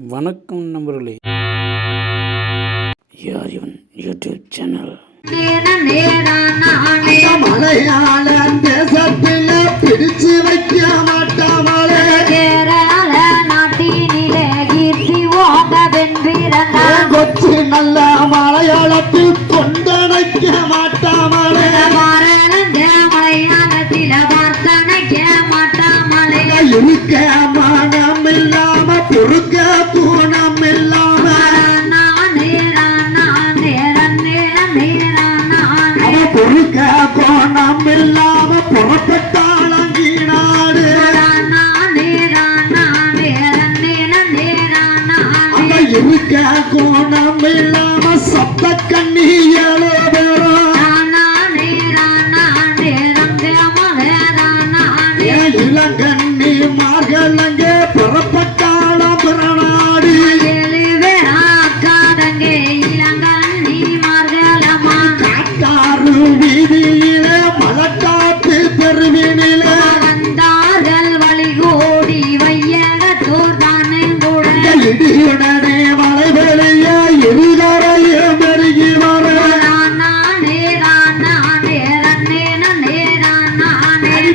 வணக்கம் நண்பர்களே, யார் இவன் யூடியூப் சேனல். மலையாள தேசத்தில் பிடிச்சு வைக்க மாட்டாமலே நாட்டினிலே கீர்த்தி ஓங்க வென்றிருந்தார். கொச்சி நல்ல மலையாளத்தில் கொண்டனைக்க மாட்டாமலே மலையாளத்தில வார்த்தனைக்க மாட்டாமலே இருக்க மனம் இல்லாம பொறுக்க பூனம் இல்லாம பொறுக்க கோணம் இல்லாம புறப்பட்டாளங்கினாடு அந்த இருக்க கோணம் இல்லாம சப்த கண்ணி ஏழு பேரும் இளங்கண்ணி மார்களங்க புறப்பட்டாள பிறநாடு காட்டாறு வீதியில மலட்டாத்து தெருவினில வழிகோடி வையகத்தோர் தானே கூட இடியுடனே மலைவெளிய இருகரைய பெருகி வர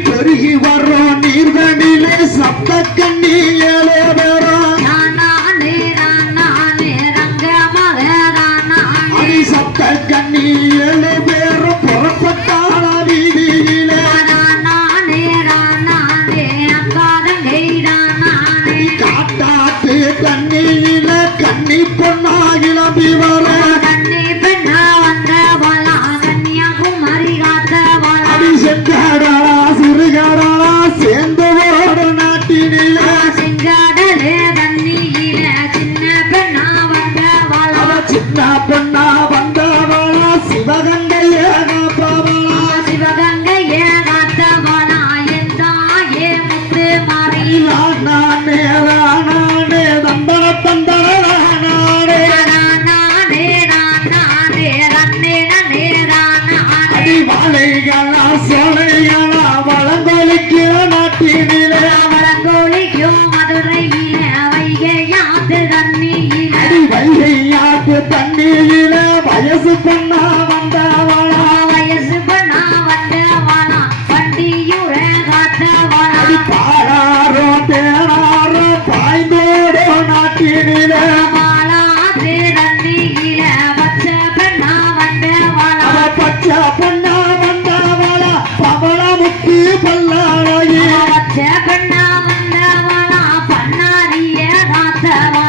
பெருகி வர்றோம் நீர்வனிலே சப்த கண்ணி ஏழு பேரும் அடி சப்த கண்ணி ஏழு பேரும் புறப்பட்டாள வீதியிலே காட்டாத்து தண்ணியில கண்ணி பொண்ணாகிளம்பி வர அடி செங்காடா சிறுகாடா சேர்ந்து ஓட நாட்டினில சின்ன பொண்ணா வந்தவளா சிவகங்கைய நானே தந்தன தந்தனானே அடி வாழைகளா சோலைகளா வளங்கொலிக்கிற நாட்டினிலே அடி வைகையாத்து தண்ணீரில வயசு பொண்ணா வந்தவளா அடி பாராரோ தேனாரோ பாய்ந்தோடோ நாட்டினிலே பச்சை பொண்ணா வந்தவளா பவளமுக்கு பல்லாழகி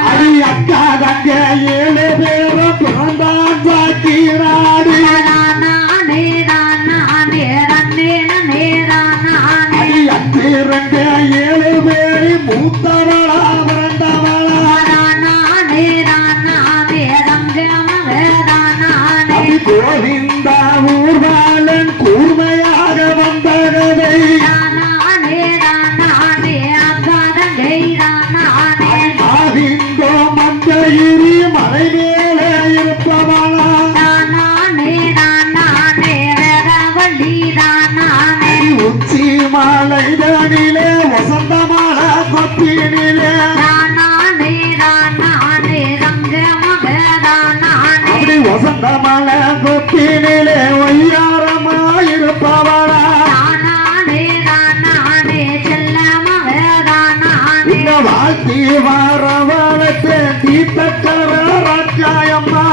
அடி அக்கா தங்க ஏழு பேரும் பிறந்தான் சாக்கிறாடி அடி அத்திரங்க ஏழு பேரி மூத்தவளா பிறந்தவளா அடி கோவிந்தா ஊர்வாளன் கூர்மையாக வந்தகதை ஆகிந்தோ மந்தகிரி மலை மேலே இருப்பவளா அடி உச்சி மாலைதனிலே வசந்த மாலை கொத்தினிலே அப்படி வசந்த மலை கொத்தினிலே ஒய்யாரமாயிருப்பவளா இந்த வாழ்த்தி வாரவளத்தை தீர்த்தக்கர ராஜாயம்மா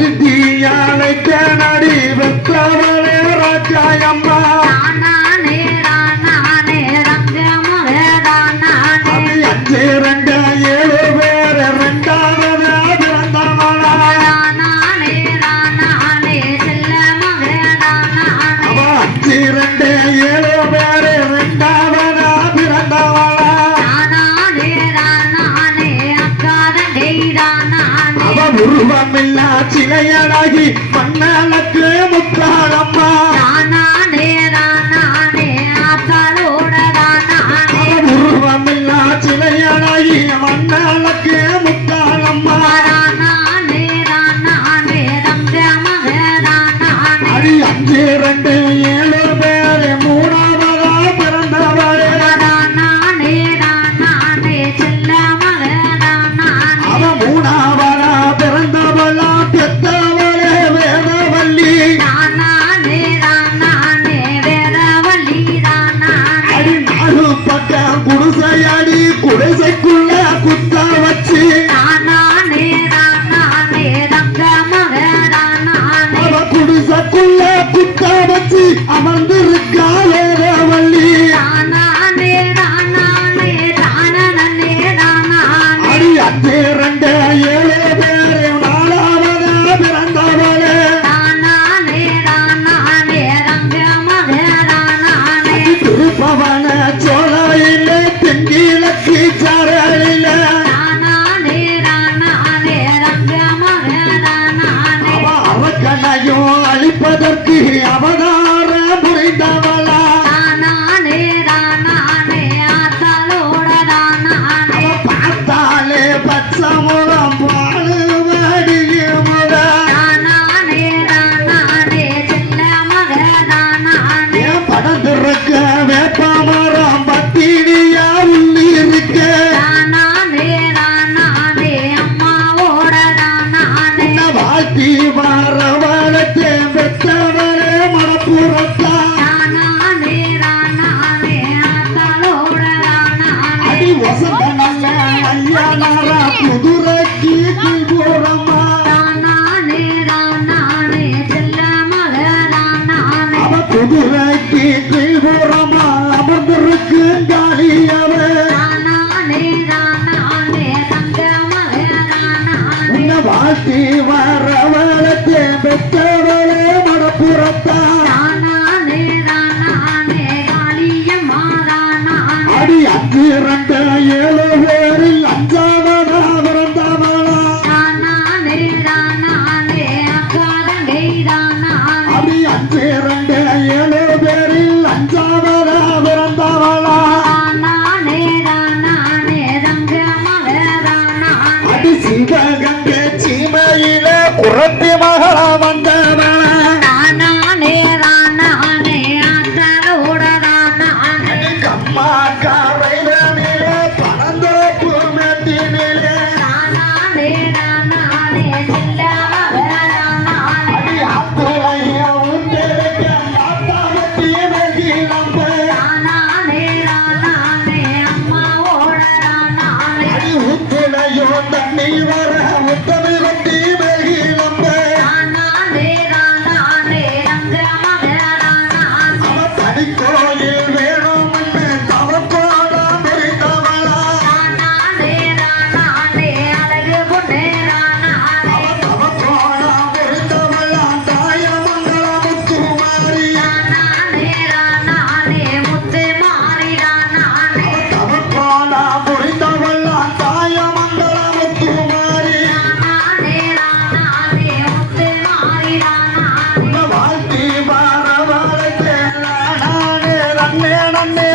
வருத்தியாளைத்த நடி வெற்றவளே ராஜாயம்மா அது அஞ்சு ரெண்டு ஏழு பேர் ரெண்டாவது பிறந்தவளா அவ அஞ்சு ரெண்டு ஏழு பேர் ரெண்டாவது பிறந்தவளா அவ உருவமில்லா சிலையழகி மண்ணாளுக்கு முக்காலம்மா உருவமில்லா சிலையழகி மண்ணாளுக்கு முக்காலம்மா அடி அஞ்சு ரெண்டு ஏழு பேர் மூணாவதா பிறந்தவளே அடி குடிசைக்குள்ள குத்த வச்சு அவ குடிசைக்குள்ள குத்த வச்சு அமர்ந்திருக்கா வேதவள்ளி அடி அத்தே ரெண்டு ஏழு பேரு நாலாவதா பிறந்தவளே திருப்பவன சோலையில தென்கிழக்கு சாரலில அவ அவக்கனையும் அழிப்பதற்கு அவதார புரிந்தவளா அவ பார்த்தாலே பச்சமுகம் பாடுவடிய முக ஏன் படந்திருக்க வேப்பமரம் பத்தினியா உள்ளி இருக்க உன்னை வாழ்த்தி வரவழத்தே பெற்றவரே மனப்புறத்தா அடி வசந்த நல்ல ஐயனாரா குதிரைக்கு குள்புறமா அவ குதிரைக்கு குள்புறமா அமர்ந்திருக்கு காளியவே உன்னை வாழ்த்தி வரவழத்தே பெற்றவரே மனப்புறத்தா அடி அஞ்சு ரெண்டு ஏழு பேரில் அஞ்சாவதா பிறந்தவளா அடி அஞ்சு ரெண்டு ஏழு பேரில் அஞ்சாவதா பிறந்தவளா அடி சிவகங்கை சீமையில குரத்தி மகளா வந்தவளா அடி கம்மா காரையிலே பனந்தோப்பு மேட்டினிலே அடி ஆத்துலைய உண்டிருக்க மாத்தாமத்தி மெகிழம்பு அடி உத்திலையோ தண்ணி வர உத்தமி வட்டி மெகிழம்பு அவ தனிக்கோயில் வேணும்னு தவக்கோட முடித்தவளா அவ தவக்கோட முடித்தவளா தாயமங்கல முத்துமாரியா அவ தவக்கோட முடித்தவளா தாயமங்கல முத்துமாரியா உன்னை வாழ்த்தி வரவழைத்தே நானே நன்னே நன்னே